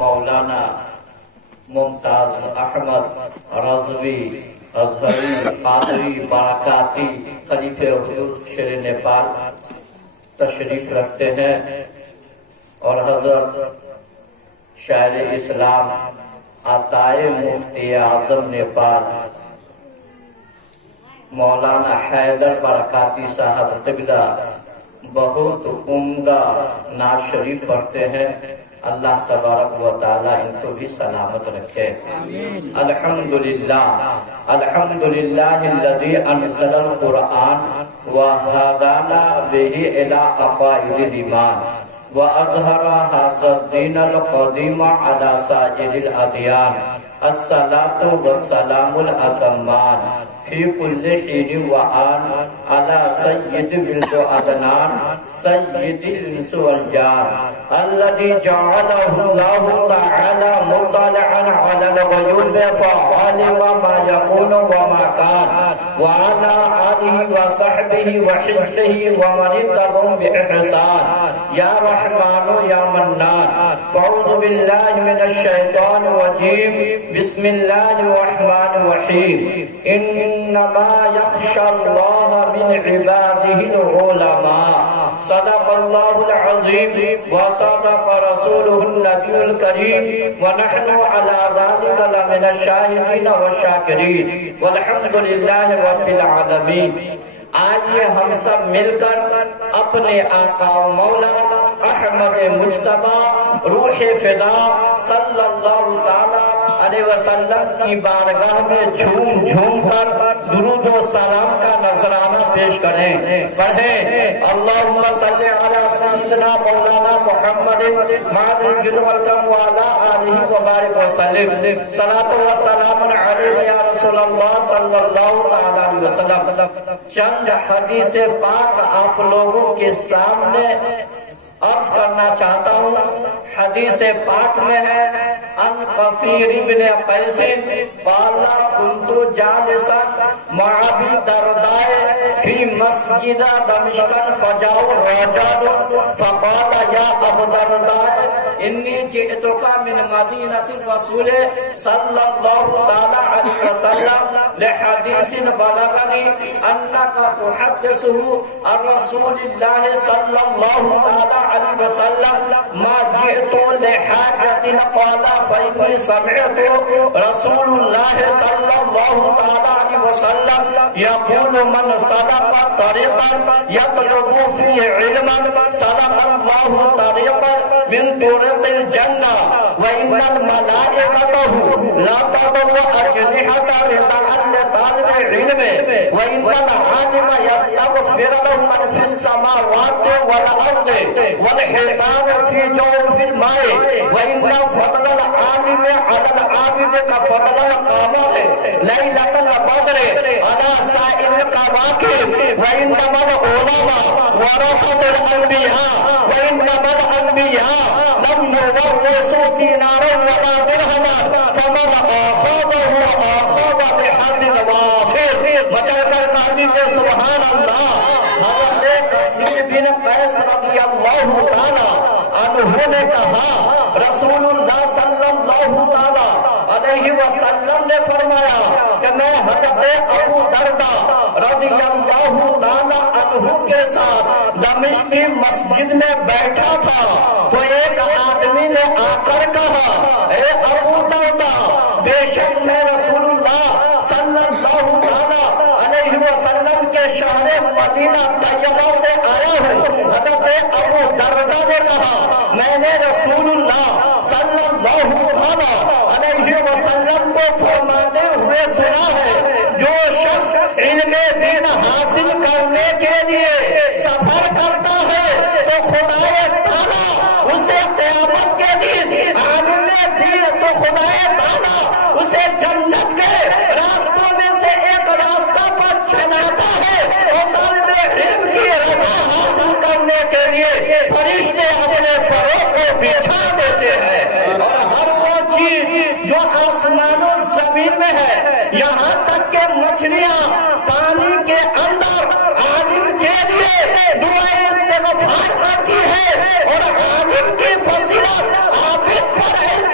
مولانا ممتاز احمد رضوی اظہری قادری باکاتی خلیفہ حضور شیر نیپال تشریف رکھتے ہیں، اور حضرت شاعر اسلام عطائے مفتی اعظم نیپال مولانا حیدر برکاتی صاحب قبلہ بہت عمدہ نعت شریف پڑھتے ہیں۔ اللہ تبارک و تعالی ان کو بھی سلامت رکھے۔ الحمدللہ الحمدللہ الذی انزل القرآن وہدانا بہ الی عقائد الایمان واظہر ھذا الدین القدیم علی سائر الادیان الصلاۃ والسلام الاتمان فی کل حین وآن علی سید ولد عدنان سید الانس والجان الذي جعله الله تعالى مطلعا على الغیوب فعلم ما يكون وما كان وعلى آله وصحبه وحزبه ومن اتبعهم بإحسان يا رحمن يا منان فاعوذ بالله من الشيطان الرجيم بسم الله الرحمن الرحيم انما يخشى الله من عباده العلماء صدق الله العظيم وصدق رسوله النبي الكريم ونحن على ذلك لمن الشاهدين والشاكرين والحمد لله رب العالمين۔ آئیے ہم سب مل کر اپنے آقا و مولا احمد مصطفیٰ روح فدا صلی اللہ تعالی علیہ وسلم کی بارگاہ میں جھوم جھوم کر درود و سلام کا نذرانہ پیش کریں۔ پڑھیں اللہم صلی علی سیدنا مولانا محمد معدن جد والکم وعلا آلہ وبارک وسلم صلاۃ و سلام علیہ یا رسول اللہ صلی اللہ علیہ وسلم۔ چند حدیث پاک آپ لوگوں کے سامنے عرض کرنا چاہتا ہوں۔ حدیث پاک میں ہے ان قصیر ابن قیس قال كنت جالسا مع ابي الدرداء في مسجد دمشق فجاء رجل فقال يا ابا الدرداء انی جئتک من مدینة الرسول صلی اللہ تعالی علیہ وسلم لحدیث بلغنی انک تحدثه عن رسول اللہ صلی اللہ تعالی علیہ وسلم ما جئت لحاجة قال فإني سمعت رسول اللہ صلی اللہ تعالی علیہ وسلم يقول من صدق طريقا يطلب فيه علما صدق الله طريقا من طرق الجنة وإن الملائكة لا تضع أجنحة لطالب العلم وإن العالم يستغفر له من في السماوات والأرض والحيتان في جوف الماء وإن فضل العالم على العابد كفضل القمر ليلة البدر على سائر الكواكب وإنما العلماء ورثة الأنبياء وإنما الأنبياء لم يورثوا دينارا ولا درهما فمن آخذه آخذ بحظ وافر۔ بچا کر کہانی میں سبحان اللہ۔ حضرت قصیر بن قیس رضی اللہ تعالی عنہ نے کہا رسول اللہ صلی اللہ تعالی علیہ وسلم نے فرمایا کہ میں حضرت ابو درداء رضی اللہ تعالی عنہ کے ساتھ دمشق کی مسجد میں بیٹھا تھا تو ایک آدمی نے آ کر کہا اے ابو درداء بے شک میں رسول اللہ صلی اللہ تعالی علیہ وسلم کے شہر مدینہ طیبہ سے آیا ہوں۔ حضرت ابو درداء نے کہا میں نے رسول اللہ صلی اللہ علیہ وسلم کو فرماتے ہوئے سنا ہے جو شخص علم دین حاصل کرنے کے لیے سفر کرتا ہے تو خدائے تعالیٰ اسے قیامت کے دن عالم دین تو خدائے تعالیٰ اسے جنت کے راستوں میں سے ایک راستہ پر چلاتا ہے اور طالب علم کی رضا حاصل کرنے کے لیے فرشتے اپنے پروں کو بچھا دیتے ہیں۔ ہر وہ چیز جو آسمان و زمین میں ہے یہاں تک کہ مچھلیاں پانی کے اندر عالم کے لیے دعائیں استغفار کرتی ہے اور عالم کی فضیلت عابد پر ایسی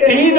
3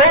2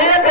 1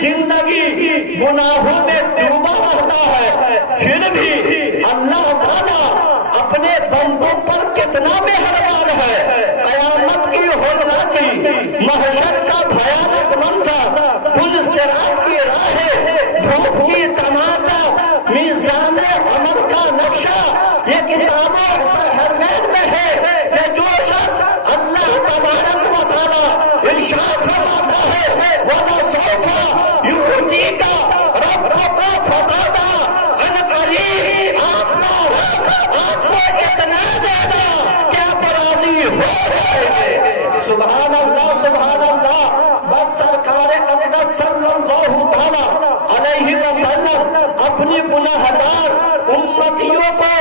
زندگی گناہوں میں ڈوبا رہتا ہے، پھر بھی اللہ تعالیٰ اپنے بندوں پر کتنا مہربان ہے۔ قیامت کی ہولناکی، محشر کا بھیانک منظر، پل صراط کی راہیں، دھوپ کی تماشا، میزان عمل کا نقشہ، یہ کتابوں حرمین میں ہے کہ جو شخص اللہ تبارک و تعالیٰ ارشاد فرماتا ہے وَلَسَوْفَ يُعْطِيكَ رَبُّكَ فَتَرْضَىٰ، ان قریب آپ کا رب آپ کو اتنا دے گا کہ آپ راضی ہو جائیں گے۔ سبحان اللہ سبحان اللہ۔ بس سرکار اقدس صلی اللہ تعالیٰ علیہ وسلم اپنی گناہگار امتیوں کو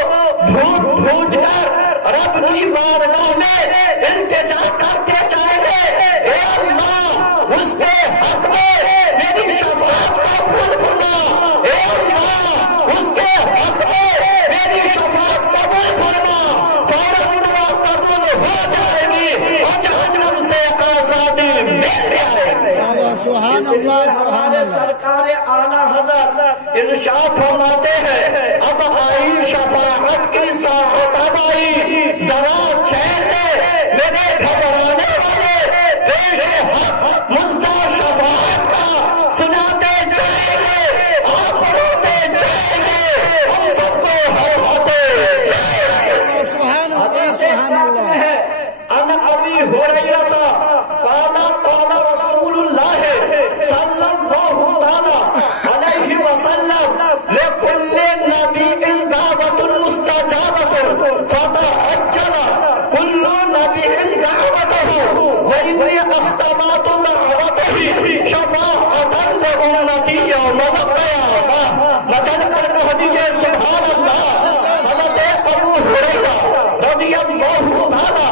ڈھونڈ ڈھونڈ کر رب کی بارگاہ میں التجا کرتے جائیں گے، اے اللہ اس کے حق میں میری شفاعت قبول فرما، اے اللہ اس کے حق میں میری شفاعت قبول فرما۔ فوراً دعا قبول ہو جائے گی اور جہنم سے آزادی مل جائے گی۔ سبحان اللہ سبحان اللہ۔ سرکار اعلیٰ حضرت ارشاد فرماتے ہیں اب آئی شفاعت کی ساعت، اب آئی ذرا چین دے میرے گھبرانے والے، پیش حق مزدہ شفاعت کا سناتے جائیں گے، آپ روتے جائیں گے، ہم سب کو ہنساتے جائیں گے۔ سبحان اللہ سبحان اللہ۔ ان ابی ہریرہ قال قال رسول اللہ صلی اللہ تعالی علیہ وسلم لکل نبی دعوت مستجابۃ فتعجل کل نبی دعوتہ وانی اختمت دعوتہ شفاعۃ لامتی یوم القیامہ۔ بچن کر کہہ دیجیے سبحان اللہ۔ حضرت ابو ہریرہ رضی اللہ تعالی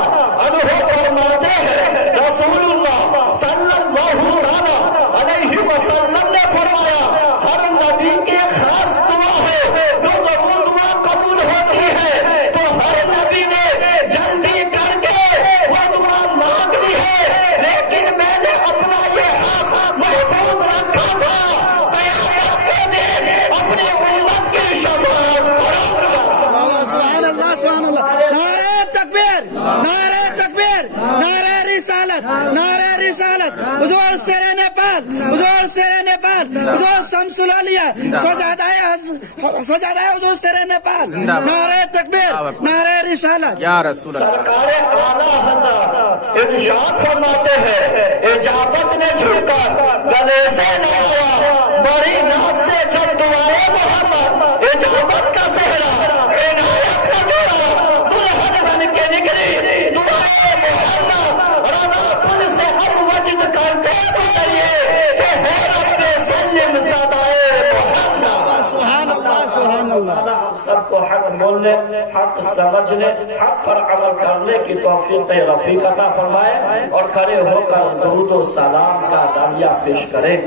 عنہ فرماتے ہیں رسول اللہ صلی اللہ تعالی علیہ وسلم نے فرمایا ہر نبی کی خاص دعا ہے جو ضرور دعا قبول ہوتی ہے، تو ہر نبی نے جلدی کر کے وہ دعا مانگ لی ہے، لیکن میں نے اپنا یہ حق محفوظ رکھا تھا، قیامت کے دن اپنی امت کی شفاعت کروں گا۔ سبحان اللہ سبحان اللہ۔ نعرہ تکبیر نعرہ تکبیر نعرہ رسالت نعرہ رسالت، حضور سر نیپال حضور سر نیپال حضور شمس الاولیاء سجادہ حضور سر نیپال، نعرہ تکبیر نعرہ رسالت یا رسول اللہ۔ سرکار اعلیٰ حضرت ارشاد فرماتے ہیں اجابت نے جھڑ کر گلے سے لگایا، بڑی ناز سے جب دعائے محمد اجابت کا صحرا عنایت کا جوڑا دلہن بن کے نکلی، دعائے محمد رضا کن سے اب وجد کرتے اتریے کہ ہے رب سلم صدائے محمد۔ سبحان اللہ سبحان اللہ۔ ہم سب کو حق بولنے، حق سمجھنے، حق پر عمل کرنے کی توفیق رفیق عطا فرمائے، اور کھڑے ہو کر درود و سلام کا داعیہ پیش کریں۔